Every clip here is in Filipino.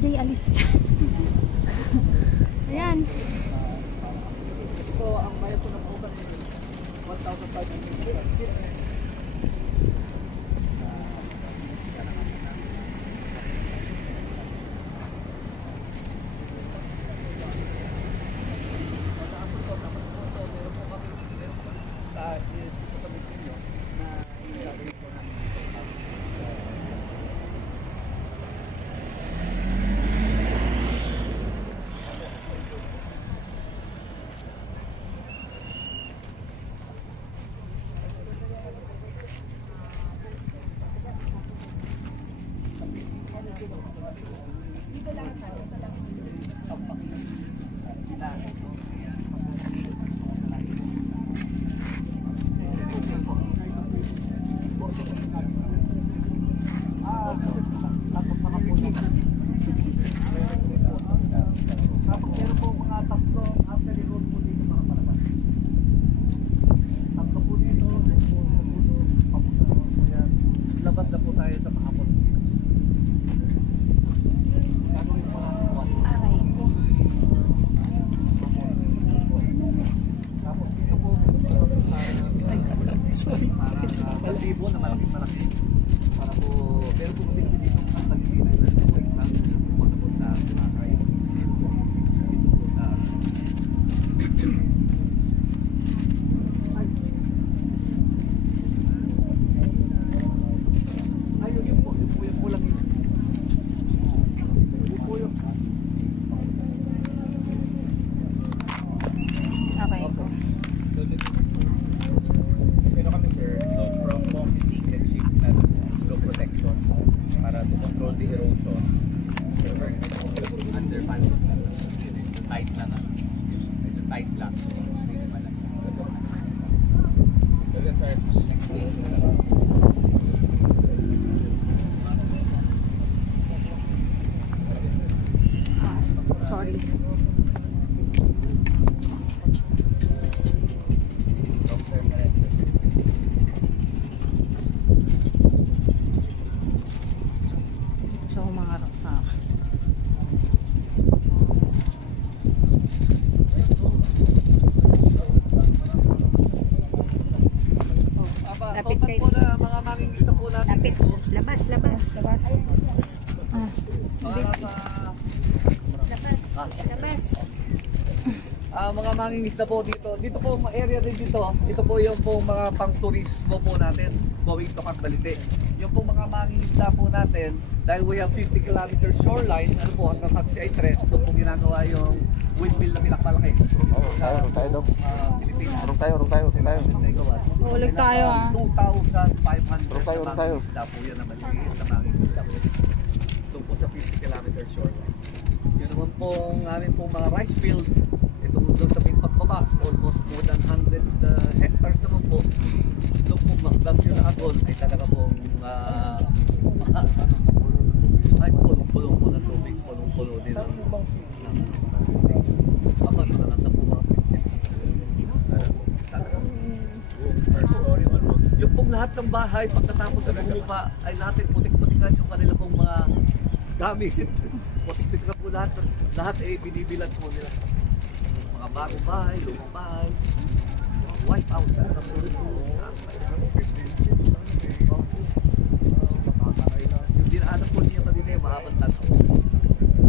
JJ alis dyan. Ayan. Ito, ang bayad ko ng open 1,500. Mga mangingisda po dito. Dito po ang area din dito. Ito po yung po mga pang-turismo po natin going to Cagbalite. Yung po mga mangingisda po natin, dahil we have 50 km shoreline, ano po, hanggang Taxi I-3, ito po ginagawa yung windmill na pinakmalaki. Rong tayo daw. Pilipinas. Rong tayo. Megawatts. Ulit tayo 2,500 na mangingisda po yan na maliit na mangingisda po. Ito po sa 50 km shoreline. Yun naman pong aming pong mga rice field. Ito po doon sa may pagbaba, almost more than 100 hectares naman po. Ito po magdagyo na doon ay talaga pong ay pulong-pulong po ng tubig, pulong-pulong din ng kapag na nasa po mga talagang first story almost. Yung pong lahat ng bahay pagkatapos na bumuka ay lahat ay putik-putikan yung kanila pong mga gamit. Putik-putikan po lahat ay binibilan po nila. Mga bagong bahay, lumang bahay, wipe out sa yung dinaanan po niya pa din ay mahabang tanaw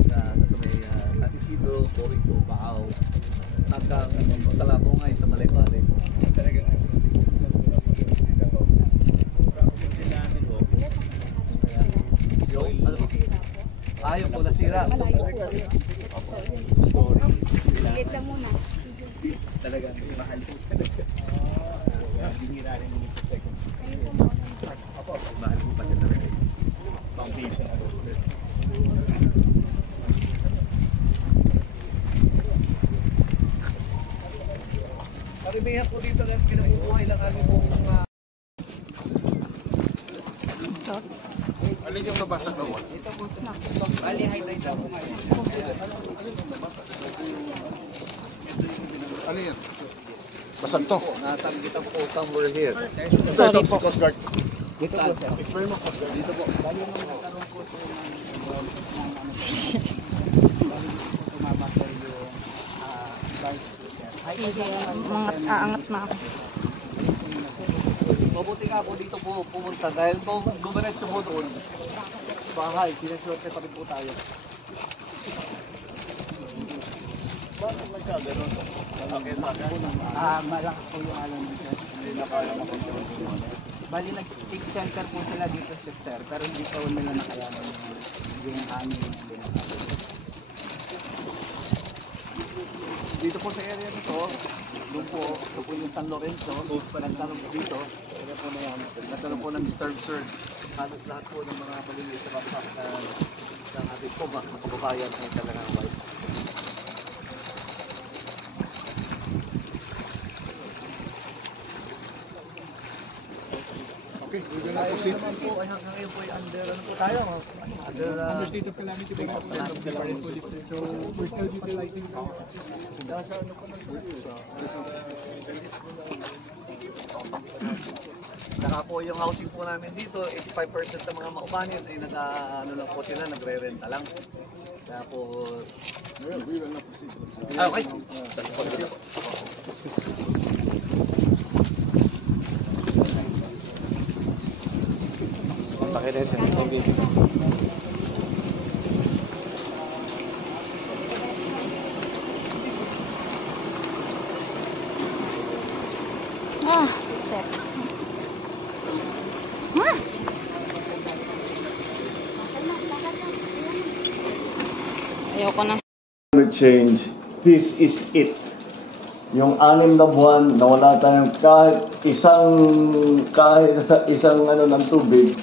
sa may San Isidro, going to Baaw hanggang sa Labongay sa Malaybalay. Ayaw po nasira. Liit lang muna. Talagang mahal po. Binira rin yung second. Apo, mahal po pa siya talaga. Foundation. Karamihan po dito lang kinabubuhay lang kami pong mga Alin yung nabasag na wall? ito po sa bali highlight po ngayon. Ano yan? Basag to? Nasanggitan po somewhere here. Sorry po. Coast Guard. Dito po, sir. Explain mo po, sir. Dito po. Bali nung nagkaroon po sir ng tumama sir yung bike sir. Sige, mga aangat na ako. Mabuti nga po dito po pumunta dahil po dumiretso po doon. Bahay, sinaswerte pa rin po tayo. Bakit nagkaganon? Okay, Malakas po yung alon nito. hindi na kaya makontrol. Bali nag-take shelter po sila dito sir, pero hindi pa nila nakayanan yung hangin. Dito po sa area nito, doon po yung San Lorenzo, nagkaroon po dito, nagkaroon po ng storm surge. Halos lahat po ng mga maliliit na baksak ng ating po, mga kababayan ay talagang white. Okay, we're gonna proceed. Naman po, hanggang ngayon po ay under, ano po tayo? Under state of calamity po. So, we're still utilizing Nasa ano po ng Saka po yung housing po namin dito, 85% ng mga maubanin ay ano lang po sila, nagre-renta lang. Kaya po... we will not proceed. Okay. Sakit din sa tubig. Ah, sir. Ah! Ayoko na. Climate change, this is it. Yung 6 na buwan na wala tayong kahit isang ano ng tubig,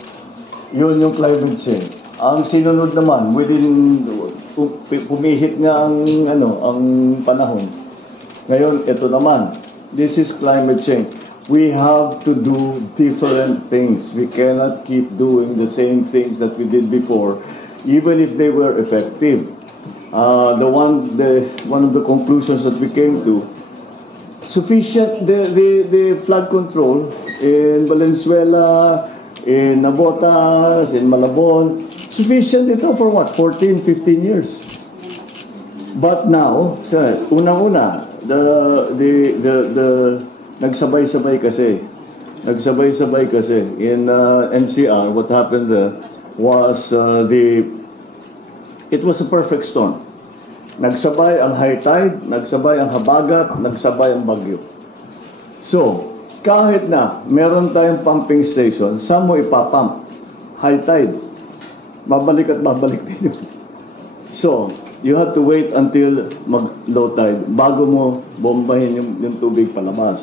yun yung climate change. Ang sinunod naman, pumihit nga ang panahon. Ngayon, ito naman, this is climate change. We have to do different things. We cannot keep doing the same things that we did before, even if they were effective. One of the conclusions that we came to, sufficient the flood control in Valenzuela, in Nabotas, in Malabon, sufficient ito for what? 14, 15 years. But now, unang-una, nagsabay-sabay kasi. In NCR, what happened was it was a perfect storm. Nagsabay ang high tide, nagsabay ang habagat, nagsabay ang bagyo. So, kahit na meron tayong pumping station, saan mo ipapump? High tide. Babalik at babalik din yun. So, you have to wait until mag-low tide bago mo bombahin yung tubig palabas.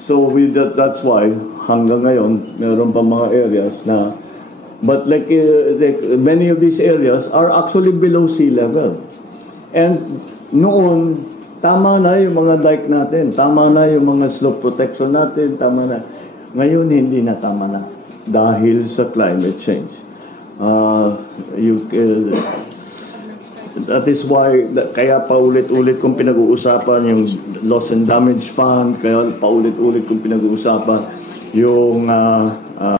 So, that's why hanggang ngayon, meron pa mga areas na, but like many of these areas are actually below sea level. And noon, tama na yung mga dike natin, tama na yung mga slope protection natin, tama na. Ngayon, hindi na tama na dahil sa climate change. That is why, kaya paulit-ulit kong pinag-uusapan yung loss and damage fund, kaya paulit-ulit kong pinag-uusapan yung